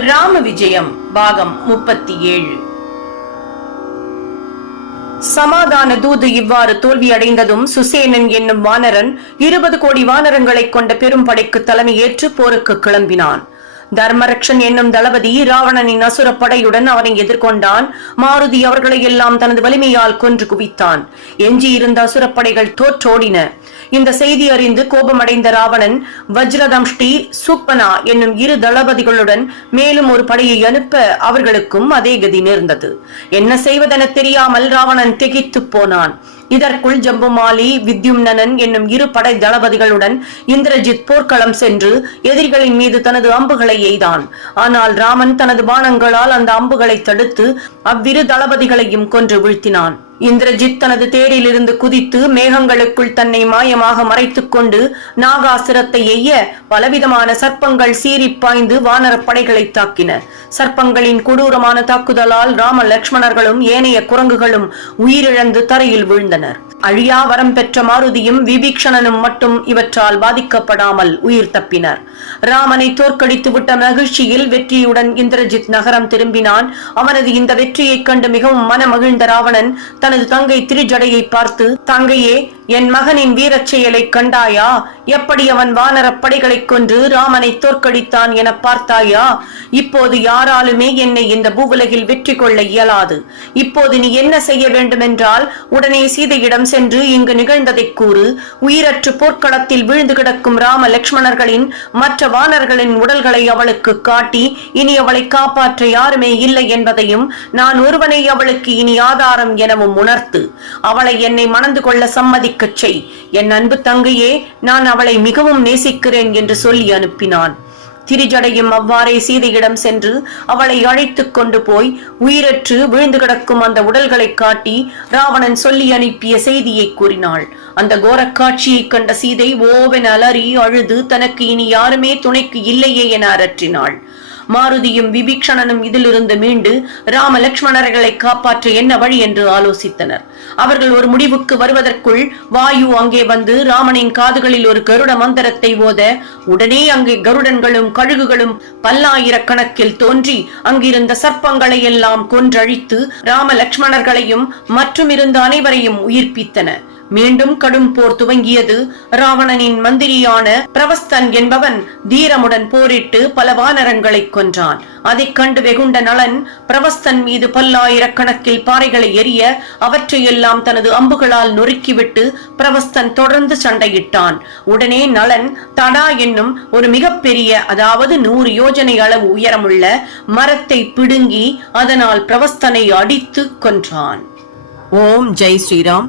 ராம விஜயம் பாகம் முப்பத்தி ஏழு. சமாதான தூது இவ்வாறு தோல்வியடைந்ததும் சுசேனன் என்னும் வானரன் இருபது கோடி வானரங்களைக் கொண்ட பெரும் படைக்கு தலைமையேற்று போருக்கு கிளம்பினான். தர்மரக்ஷன் என்னும் தளபதி ராவணனின் அசுர படையுடன் அவனை எதிர்கொண்டான். மாருதி அவர்களை எல்லாம் தனது வலிமையால் கொன்று குவித்தான். எஞ்சியிருந்த அசுரப்படைகள் தோற்றோடின. இந்த செய்தி அறிந்து கோபமடைந்த ராவணன் வஜ்ரதம்ஷ்டி சுப்பனா என்னும் இரு தளபதிகளுடன் மேலும் ஒரு படையை அனுப்ப அவர்களுக்கும் அதே கதி நேர்ந்தது. என்ன செய்வதென தெரியாமல் ராவணன் திகைத்து போனான். இதற்குள் ஜம்புமாலி வித்யும்னன் என்னும் இரு படை தளபதிகளுடன் இந்திரஜித் போர்க்களம் சென்று எதிரிகளின் மீது தனது அம்புகளை எய்தான் ஆனால் ராமன் தனது பானங்களால் அந்த அம்புகளை தடுத்து அவ்விரு தளபதிகளையும் கொன்று வீழ்த்தினான். இந்திரஜித் தனது தேரிலிருந்து குதித்து மேகங்களுக்குள் தன்னை மாயமாக மறைத்துக் கொண்டு நாகாசுரத்தை எய்ய பலவிதமான சர்ப்பங்கள் சீறிப் பாய்ந்து வானரப் படைகளை தாக்கின. சர்ப்பங்களின் கொடூரமான தாக்குதலால் ராம லக்ஷ்மணர்களும் ஏனைய குரங்குகளும் உயிரிழந்து தரையில் வீழ்ந்தனர். அழியாவரம் பெற்ற மாருதியும் விபீக்ஷணனும் மட்டும் இவற்றால் பாதிக்கப்படாமல் உயிர் தப்பினர். ராமனை தோற்கடித்து விட்ட மகிழ்ச்சியில் வெற்றியுடன் இந்திரஜித் நகரம் திரும்பினான். அவனது இந்த வெற்றியைக் கண்டு மிகவும் மனமகிழ்ந்த ராவணன் தனது தங்கை திருஜடையை பார்த்து தங்கையே என் மகனின் வீரச் செயலை கண்டாயா? எப்படி அவன் வானரப் படைகளைக் கொன்று ராமனை தோற்கடித்தான் என பார்த்தாயா? இப்போது யாராலுமே என்னை இந்த பூவுலகில் வெற்றி கொள்ள இயலாது. இப்போது நீ என்ன செய்ய வேண்டுமென்றால் உடனே சீதையிடம் சென்று இங்கு நிகழ்ந்ததை கூறு உயிரற்று போர்க்களத்தில் விழுந்து கிடக்கும் ராம லட்சுமணர்களின் மற்ற வானர்களின் உடல்களை அவளுக்கு காட்டி இனி அவளை காப்பாற்ற யாருமே இல்லை என்பதையும் நான் ஒருவனை அவளுக்கு இனி ஆதாரம் எனவும் உணர்த்து. அவளை என்னை மணந்து கொள்ள சம்மதிக்கச் செய். என் அன்பு தங்கையே நான் அவளை மிகவும் நேசிக்கிறேன் என்று சொல்லி அனுப்பினான். திரிஜடையும் அவ்வாறே சீதையிடம் சென்று அவளை அழைத்துக் கொண்டு போய் உயிரற்று விழுந்து கிடக்கும் அந்த உடல்களை காட்டி ராவணன் சொல்லி அனுப்பிய செய்தியை கூறினாள். அந்த கோரக் காட்சியைக் கண்ட சீதை ஓவென அலறி அழுது தனக்கு இனி யாருமே துணைக்கு இல்லையே என அரற்றினாள் மாருதியும் விபீக்ஷணனும் இதிலிருந்து மீண்டு ராம லட்சுமணர்களை காப்பாற்ற என்ன வழி என்று ஆலோசித்தனர். அவர்கள் ஒரு முடிவுக்கு வருவதற்குள் வாயு அங்கே வந்து ராமனின் காதுகளில் ஒரு கருட மந்திரத்தை ஓத உடனே அங்கே கருடன்களும் கழுகுகளும் பல்லாயிரக்கணக்கில் தோன்றி அங்கிருந்த சர்ப்பங்களை எல்லாம் கொன்றழித்து ராம லட்சுமணர்களையும் மற்றும் இருந்த அனைவரையும் உயிர்ப்பித்தன. மீண்டும் கடும் போர் துவங்கியது. ராவணனின் மந்திரியான பிரவஸ்தன் என்பவன் தீரமுடன் போரிட்டு பல வானரங்களை கொன்றான். அதைக் கண்டு வெகுண்ட நலன் பிரவஸ்தன் மீது பல்லாயிரக்கணக்கில் பாறைகளை எரிய அவற்றையெல்லாம் தனது அம்புகளால் நொறுக்கிவிட்டு பிரவஸ்தன் தொடர்ந்து சண்டையிட்டான். உடனே நலன் தடா என்னும் ஒரு மிகப்பெரிய அதாவது நூறு யோஜனை அளவு உயரமுள்ள மரத்தை பிடுங்கி அதனால் பிரவஸ்தனை அடித்து கொன்றான். ஓம் ஜெய் ஸ்ரீராம்.